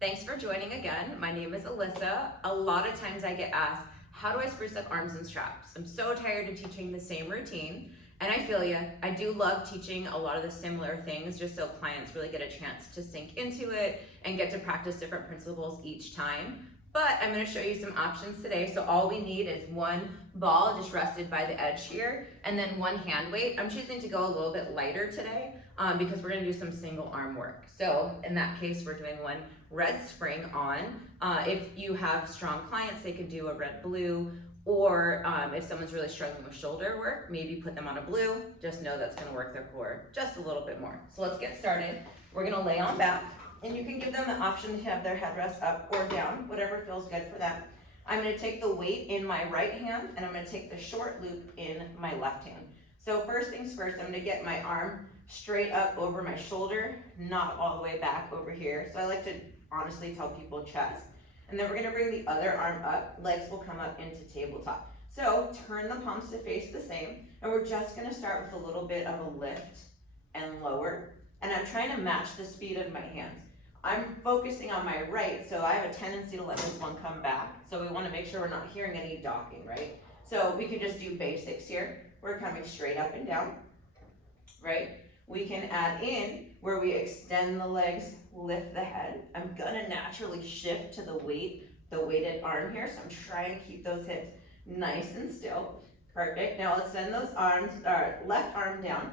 Thanks for joining again. My name is Alyssa. A lot of times I get asked, how do I spruce up arms and straps? I'm so tired of teaching the same routine. And I feel you. I do love teaching a lot of the similar things just so clients really get a chance to sink into it and get to practice different principles each time. But I'm going to show you some options today. So all we need is one ball just rested by the edge here, and then one hand weight. I'm choosing to go a little bit lighter today because we're going to do some single arm work. So in that case, we're doing one red spring on. If you have strong clients, they can do a red blue, or if someone's really struggling with shoulder work, maybe put them on a blue. Just know that's going to work their core just a little bit more. So let's get started. We're going to lay on back. And you can give them the option to have their headrest up or down, whatever feels good for them. I'm going to take the weight in my right hand, and I'm going to take the short loop in my left hand. So first things first, I'm going to get my arm straight up over my shoulder, not all the way back over here. So I like to honestly tell people chest. And then we're going to bring the other arm up, legs will come up into tabletop. So turn the palms to face the same, and we're just going to start with a little bit of a lift and lower. And I'm trying to match the speed of my hands. I'm focusing on my right, so I have a tendency to let this one come back. So we want to make sure we're not hearing any docking, right? So we can just do basics here. We're coming straight up and down, right? We can add in where we extend the legs, lift the head. I'm gonna naturally shift to the weighted arm here. So I'm trying to keep those hips nice and still. Perfect. Now let's send those arms, left arm down,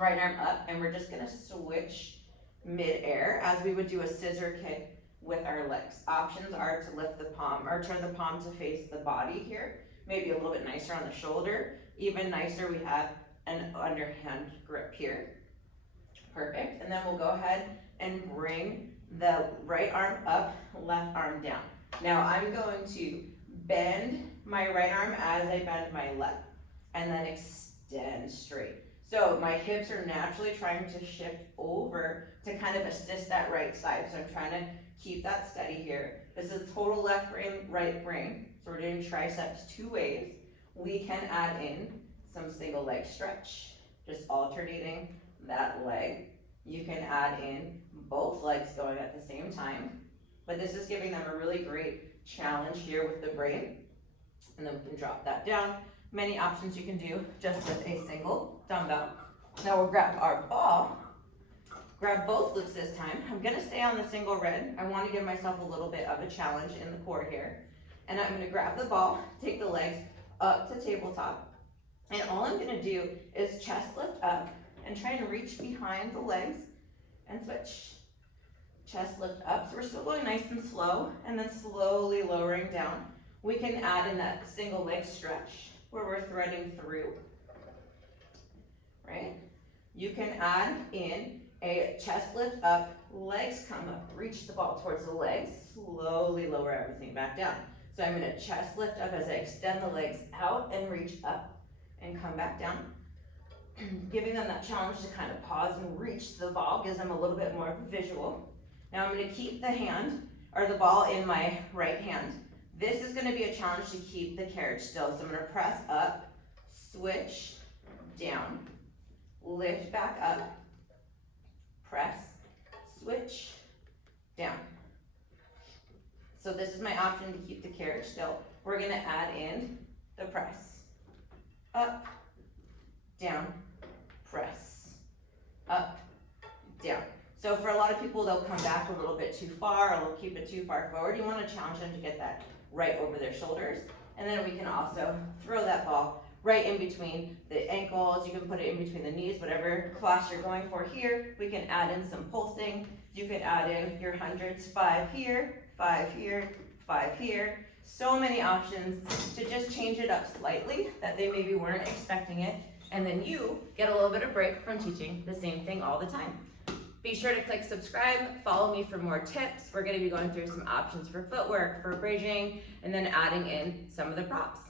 right arm up, and we're just gonna switch mid-air as we would do a scissor kick with our legs. Options are to lift the palm or turn the palm to face the body here. Maybe a little bit nicer on the shoulder. Even nicer, we have an underhand grip here. Perfect. And then we'll go ahead and bring the right arm up, left arm down. Now I'm going to bend my right arm as I bend my left, and then extend straight. So my hips are naturally trying to shift over to kind of assist that right side. So I'm trying to keep that steady here. This is total left brain, right brain. So we're doing triceps two ways. We can add in some single leg stretch, just alternating that leg. You can add in both legs going at the same time, but this is giving them a really great challenge here with the brain. And then we can drop that down. Many options you can do just with a single dumbbell. Now we'll grab our ball, grab both loops this time. I'm gonna stay on the single red. I wanna give myself a little bit of a challenge in the core here. And I'm gonna grab the ball, take the legs up to tabletop. And all I'm gonna do is chest lift up and try and reach behind the legs and switch. Chest lift up, so we're still going nice and slow, and then slowly lowering down. We can add in that single leg stretch where we're threading through, right? You can add in a chest lift up, legs come up, reach the ball towards the legs, slowly lower everything back down. So I'm gonna chest lift up as I extend the legs out and reach up and come back down. Giving them that challenge to kind of pause and reach the ball gives them a little bit more visual. Now I'm gonna keep the hand, or the ball in my right hand. This is gonna be a challenge to keep the carriage still. So I'm gonna press up, switch, down, lift back up, press, switch, down. So this is my option to keep the carriage still. We're gonna add in the press. Up, down, press, up, down. So for a lot of people, they'll come back a little bit too far, or they'll keep it too far forward. You wanna challenge them to get that right over their shoulders. And then we can also throw that ball right in between the ankles. You can put it in between the knees, whatever class you're going for here. We can add in some pulsing. You could add in your hundreds, 5 here, 5 here, 5 here. So many options to just change it up slightly that they maybe weren't expecting it. And then you get a little bit of break from teaching the same thing all the time. Be sure to click subscribe, follow me for more tips. We're gonna be going through some options for footwork, for bridging, and then adding in some of the props.